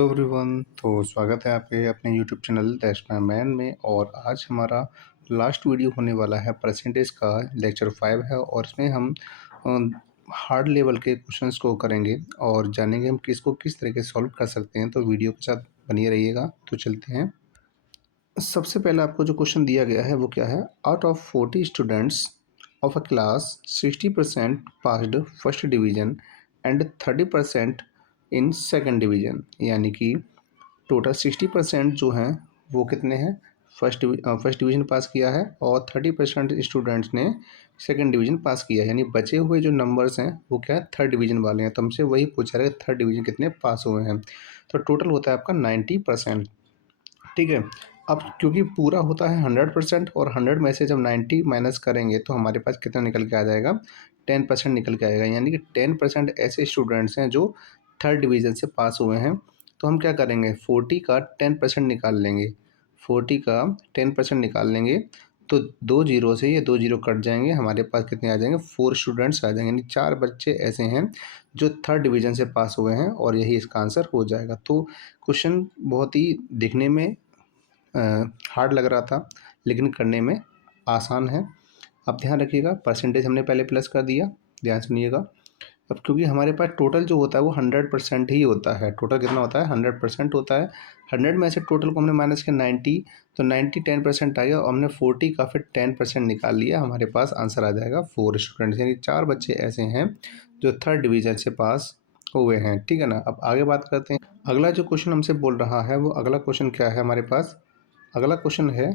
Hello everyone. तो स्वागत है आपके अपने YouTube channel that's my man में। और आज हमारा लास्ट वीडियो होने वाला है परसेंटेज का। लेक्चर 5 है और इसमें हम हार्ड लेवल के क्वेश्चंस को करेंगे और जानेंगे हम किसको किस तरीके से सॉल्व कर सकते हैं। तो वीडियो के साथ बनिए रहिएगा। तो चलते हैं। सबसे पहले आपको जो क्वेश्चन दिया गया है वो क्या है। Out of 40 students of a class 60% passed first division and 30% in second division. यानी कि टोटल 60% जो हैं वो कितने हैं, फर्स्ट डिवीज़न पास किया है और 30% स्टूडेंट्स ने सेकंड डिवीज़न पास किया है। यानी बचे हुए जो नंबर्स हैं वो क्या है, थर्ड डिवीज़न वाले हैं। तो हमसे वही पूछा है कि थर्ड डिवीज़न कितने पास हुए हैं। तो टोटल होता है आपका 90%। ठीक है। अब क्योंकि पूरा होता है 100% और 100 में से जब 90 माइनस करेंगे तो हमारे पास कितना निकल के आ जाएगा, 10% निकल के आएगा। यानी कि 10% ऐसे स्टूडेंट्स हैं जो थर्ड डिवीज़न से पास हुए हैं। तो हम क्या करेंगे, 40 का 10% निकाल लेंगे। 40 का 10% निकाल लेंगे तो 2 जीरो से ये 2 जीरो कट जाएंगे। हमारे पास कितने आ जाएंगे, 4 स्टूडेंट्स आ जाएंगे। यानी 4 बच्चे ऐसे हैं जो थर्ड डिवीज़न से पास हुए हैं और यही इसका आंसर हो जाएगा। तो क्वेश्चन बहुत ही दिखने में हार्ड लग रहा था लेकिन करने में आसान है। अब ध्यान रखिएगा, परसेंटेज हमने पहले प्लस कर दिया, ध्यान सुनिएगा। अब क्योंकि हमारे पास टोटल जो होता है वो 100% ही होता है। टोटल कितना होता है, 100% होता है। 100 में से टोटल को हमने माइनस किया 90, तो 90 10% आ गया और हमने 40 का फिर 10% निकाल लिया। हमारे पास आंसर आ जाएगा 4 स्टूडेंट्स। यानी 4 बच्चे ऐसे हैं जो थर्ड डिवीज़न से पास हुए हैं। ठीक है ना। अब आगे बात करते हैं। अगला जो क्वेश्चन हमसे बोल रहा है वो अगला क्वेश्चन क्या है हमारे पास। अगला क्वेश्चन है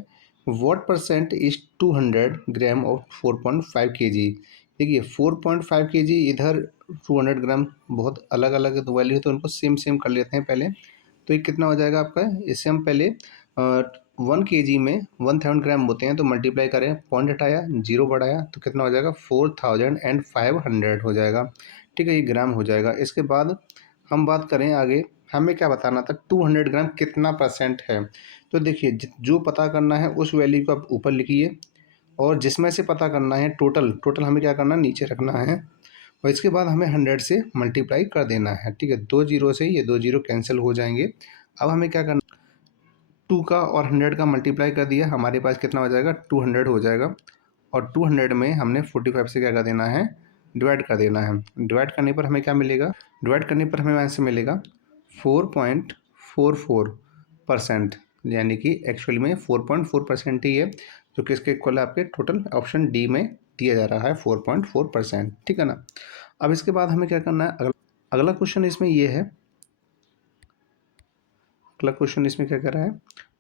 what percent is 200 gram of 4.5 kg। देखिए 4.5 kg इधर 200 ग्राम बहुत अलग अलग वैल्यू है तो उनको सेम सेम कर लेते हैं पहले। तो ये कितना हो जाएगा आपका, इससे हम पहले 1 kg में 1000 ग्राम होते हैं तो मल्टीप्लाई करें, पॉइंट हटाया, जीरो बढ़ाया तो कितना हो जाएगा 4500 हो जाएगा। ठीक है, ये ग्राम हो जाएगा। इसके बाद हम बात करें आगे, हमें क्या बताना था 200 ग्राम कितना परसेंट है। तो देखिए जो पता करना है उस वैल्यू को आप ऊपर लिखिए और जिसमें से पता करना है टोटल टोटल हमें क्या करना है, नीचे रखना है और इसके बाद हमें 100 से मल्टीप्लाई कर देना है। ठीक है, 2 जीरो से ये 2 जीरो कैंसिल हो जाएंगे। अब हमें क्या करना, 2 का और 100 का मल्टीप्लाई कर दिया, हमारे पास कितना हो जाएगा 200 हो जाएगा। और 200 में हमने 45 से क्या कर देना है, डिवाइड कर देना है। डिवाइड करने पर हमें क्या मिलेगा, डिवाइड करने पर हमें आंसर मिलेगा 4.44%। यानी कि एक्चुअल में 4.4% ही है जो कि इसके इक्वल है आपके टोटल ऑप्शन डी में दिया जा रहा है 4.4%। ठीक है ना। अब इसके बाद हमें क्या करना है, अगला क्वेश्चन इसमें ये है। अगला क्वेश्चन इसमें क्या कर रहा है,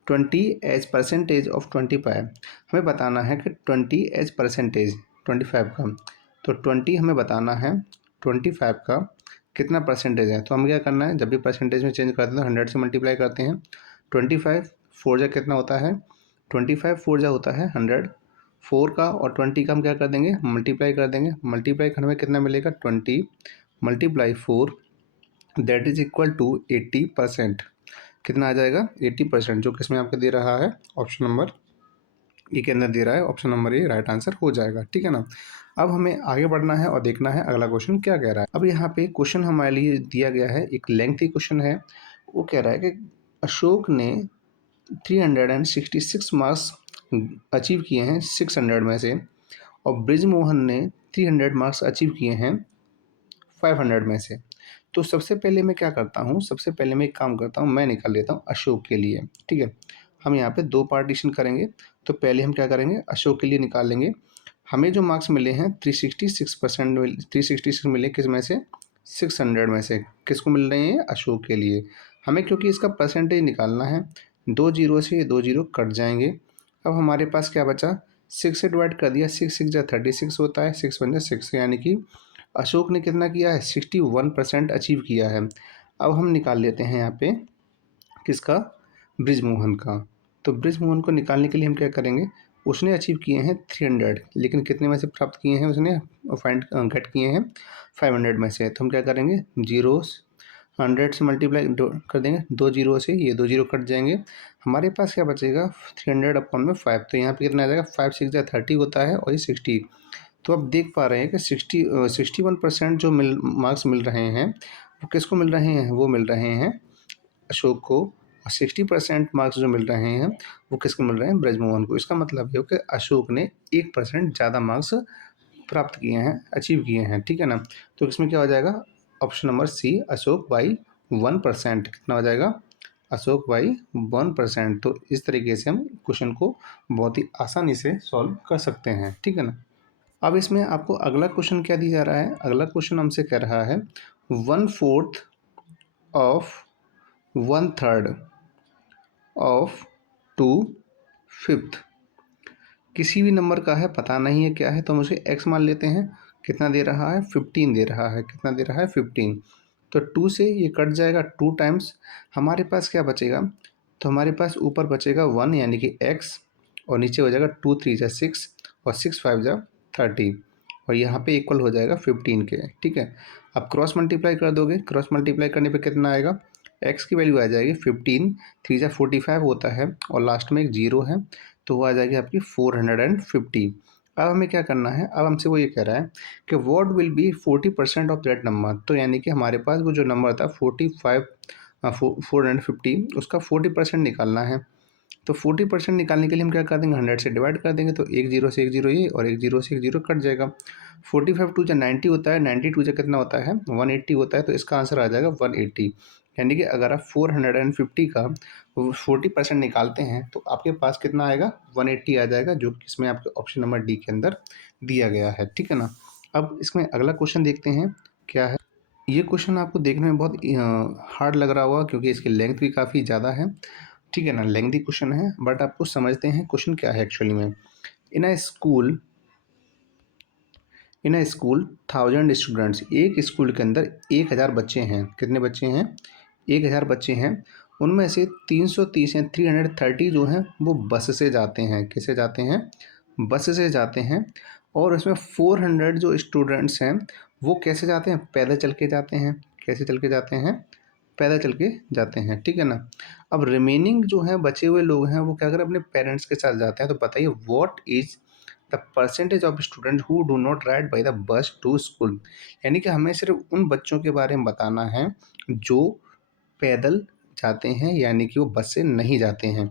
20 एज परसेंटेज ऑफ 25। हमें बताना है कि 20 एज परसेंटेज 25 का, तो 20 हमें बताना है 25 का कितना परसेंटेज है। तो हमें क्या करना है, जब भी परसेंटेज में चेंज करते हैं तो 100 से मल्टीप्लाई करते हैं। 25 4 जा कितना होता है, 25 4 जा होता है 100। 4 का और 20 का हम क्या कर देंगे, मल्टीप्लाई कर देंगे। मल्टीप्लाई करने में कितना मिलेगा, 20 multiply 4 that is equal to 80%। कितना आ जाएगा 80%, जो किसमें आपको दे रहा है, ऑप्शन नंबर ए के अंदर दे रहा है। Option number A right answer हो जाएगा। ठीक है ना। अब हमें आगे बढ़ना है और देखना है अगला क्वेश्चन क्या कह रहा है। अब यहाँ पे क्वेश्चन हमारे लिए दिया गया है, एक लेंथी क्वेश्चन है। वो कह रहा है कि अशोक ने 366 मार्क्स अचीव किए हैं 600 में से और ब्रिजमोहन ने 300 मार्क्स अचीव किए हैं 500 में से। तो सबसे पहले मैं क्या करता हूँ, सबसे पहले मैं एक काम करता हूँ, मैं निकाल लेता हूँ अशोक के लिए। ठीक है, हम यहाँ पे 2 पार्टीशन करेंगे। तो पहले हम क्या करेंगे, अशोक के लिए निकाल लेंगे। हमें जो मार्क्स मिले हैं 366% 366 मिले, किस में से, 600 में से। किसको मिल रहे हैं, अशोक के लिए। हमें क्योंकि इसका परसेंटेज निकालना है, 2 जीरो से ये 2 जीरो कट जाएंगे। अब हमारे पास क्या बचा, 6 से डिवाइड कर दिया, 6 6 जा 36 होता है, 6 1 जा 6, यानी कि अशोक ने कितना किया है, 61% अचीव किया है। अब हम निकाल लेते हैं यहाँ पे किसका, ब्रिजमोहन का। तो ब्रिजमोहन को निकालने के लिए हम क्या करेंगे, उसने अचीव किए हैं 300 लेकिन कितने में से प्राप्त किए हैं, उसने फाइंड गेट किए हैं 500 में से। तो हम क्या करेंगे, जीरो 100 से मल्टीप्लाई कर देंगे, 2 जीरो से ये 2 जीरो कट जाएंगे। हमारे पास क्या बचेगा 300 अपॉन में 5, तो यहाँ पे कितना आ जाएगा, 5 6 जा 30 होता है और ये 60। तो अब देख पा रहे हैं कि 61% जो मार्क्स मिल रहे हैं वो किसको मिल रहे हैं, वो मिल रहे हैं अशोक को और 60% मार्क्स जो मिल रहे हैं वो किसको मिल रहे हैं, ब्रजमोहन को। इसका मतलब ये हो कि अशोक ने 1% ज़्यादा मार्क्स प्राप्त किए हैं, अचीव किए हैं, ठीक है ना। तो इसमें क्या हो जाएगा, option number C, Ashok by 1%। कितना हो जाएगा, अशोक बाई 1%। तो इस तरीके से हम क्वेश्चन को बहुत ही आसानी से सॉल्व कर सकते हैं, ठीक है ना। अब इसमें आपको अगला क्वेश्चन क्या दिया जा रहा है, अगला क्वेश्चन हमसे कह रहा है 1/4 ऑफ 1/3 ऑफ 2/5। किसी भी नंबर का है, पता नहीं है क्या है, तो हम उसे x मान लेते हैं। कितना दे रहा है, 15 दे रहा है। कितना दे रहा है, 15। तो 2 से ये कट जाएगा, 2 टाइम्स हमारे पास क्या बचेगा, तो हमारे पास ऊपर बचेगा 1 यानी कि x, और नीचे हो जाएगा 2 3 जा 6 और 6 5 जा 30, और यहाँ पे इक्वल हो जाएगा 15 के, ठीक है। अब क्रॉस मल्टीप्लाई कर दोगे, क्रॉस मल्टीप्लाई करने पे कितना आएगा, x की वैल्यू आ जाएगी 15, 3 जा 45 होता है, और लास्ट में एक जीरो है, तो वो आ जाएगी आपकी 450। अब हमें क्या करना है, अब हमसे वो ये कह रहा है कि what will be 40% of that number. तो यानी कि हमारे पास वो जो नंबर था 450, उसका 40% निकालना है। तो 40% निकालने के लिए हम क्या कर देंगे, 100 से डिवाइड कर देंगे, तो एक जीरो से एक जीरो ये, और एक जीरो से एक जीरो कट जाएगा। 45 टू जा 90 होता है, 90 टू जा कितना होता है, 180 होता है, तो इसका आंसर आ जाएगा 180। यानी कि अगर आप 450 का 40% निकालते हैं तो आपके पास कितना आएगा, 180 आ जाएगा, जो कि इसमें आपके ऑप्शन नंबर डी के अंदर दिया गया है, ठीक है ना। अब इसमें अगला क्वेश्चन देखते हैं क्या है। ये क्वेश्चन आपको देखने में बहुत हार्ड लग रहा होगा, क्योंकि इसकी लेंथ भी काफ़ी ज़्यादा है, ठीक है ना। लेंथी क्वेश्चन है, बट आपको समझते हैं क्वेश्चन क्या है एक्चुअली में। In a school in a school 1000 students, एक स्कूल के अंदर 1000 बच्चे हैं। कितने बच्चे हैं, 1000 बच्चे हैं। उनमें से 330 या 330 जो हैं वो बस से जाते हैं। किसे जाते हैं, बस से जाते हैं। और उसमें 400 जो स्टूडेंट्स हैं वो कैसे जाते हैं, पैदल चल के जाते हैं। कैसे चल के जाते हैं, पैदल चल के जाते हैं, ठीक है ना। अब रिमेनिंग जो है बचे हुए लोग हैं वो क्या करें, अपने पेरेंट्स के साथ जाते हैं। तो बताइए what is the percentage of student who do not ride by the bus to school. यानी कि हमें सिर्फ उन बच्चों के बारे में बताना है जो पैदल जाते हैं, यानी कि वो बस से नहीं जाते हैं।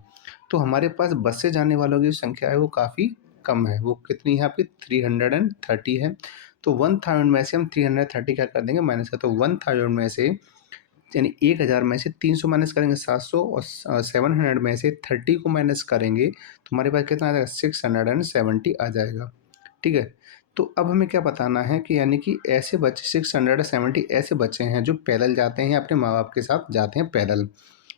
तो हमारे पास बस से जाने वालों की संख्या है वो काफ़ी कम है। वो कितनी है आपकी, 330 है। तो 1000 में से हम 330 क्या कर देंगे, माइनस कर, तो 1000 में से यानी 1000 में से 300 माइनस करेंगे 700, और 700 में से 30 को माइनस करेंगे तो हमारे पास कितना आ जाएगा, 670 आ जाएगा, ठीक है। तो अब हमें क्या बताना है कि यानी कि ऐसे बच्चे 670 ऐसे बच्चे हैं जो पैदल जाते हैं, अपने माँ बाप के साथ जाते हैं पैदल।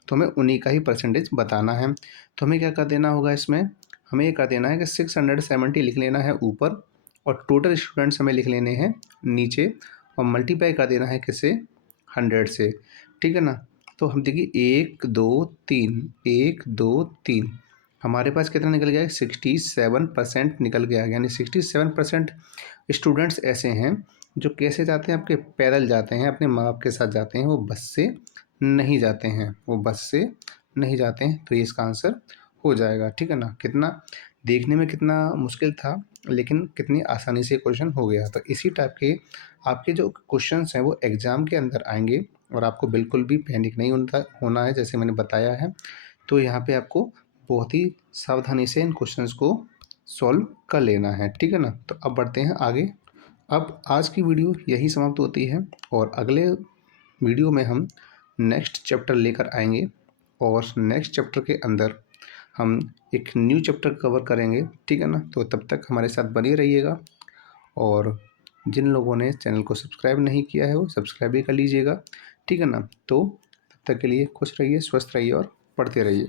तो हमें उन्हीं का ही परसेंटेज बताना है। तो हमें क्या कर देना होगा इसमें, हमें ये कर देना है कि 670 लिख लेना है ऊपर, और टोटल स्टूडेंट्स हमें लिख लेने हैं नीचे, और मल्टीप्लाई कर देना है किससे, 100 से, ठीक है ना। तो हम देखिए 1 2 3 हमारे पास कितना निकल गया है, 67% निकल गया है। यानी 67% स्टूडेंट्स ऐसे हैं जो कैसे जाते हैं, आपके पैदल जाते हैं, अपने माँ बाप के साथ जाते हैं, वो बस से नहीं जाते हैं, वो बस से नहीं जाते हैं। तो ये इसका आंसर हो जाएगा, ठीक है ना। कितना देखने में कितना मुश्किल था, लेकिन कितनी आसानी से क्वेश्चन हो गया। तो इसी टाइप के आपके जो क्वेश्चंस हैं वो एग्ज़ाम के अंदर आएंगे, और आपको बिल्कुल भी पैनिक नहीं होना है, जैसे मैंने बताया है। तो यहाँ पे आपको बहुत ही सावधानी से इन क्वेश्चंस को सॉल्व कर लेना है, ठीक है ना। तो अब बढ़ते हैं आगे। अब आज की वीडियो यही समाप्त होती है, और अगले वीडियो में हम नेक्स्ट चैप्टर लेकर आएंगे, और नेक्स्ट चैप्टर के अंदर हम एक न्यू चैप्टर कवर करेंगे, ठीक है ना। तो तब तक हमारे साथ बने रहिएगा, और जिन लोगों ने चैनल को सब्सक्राइब नहीं किया है वो सब्सक्राइब भी कर लीजिएगा, ठीक है ना। तो तब तक के लिए खुश रहिए, स्वस्थ रहिए और पढ़ते रहिए।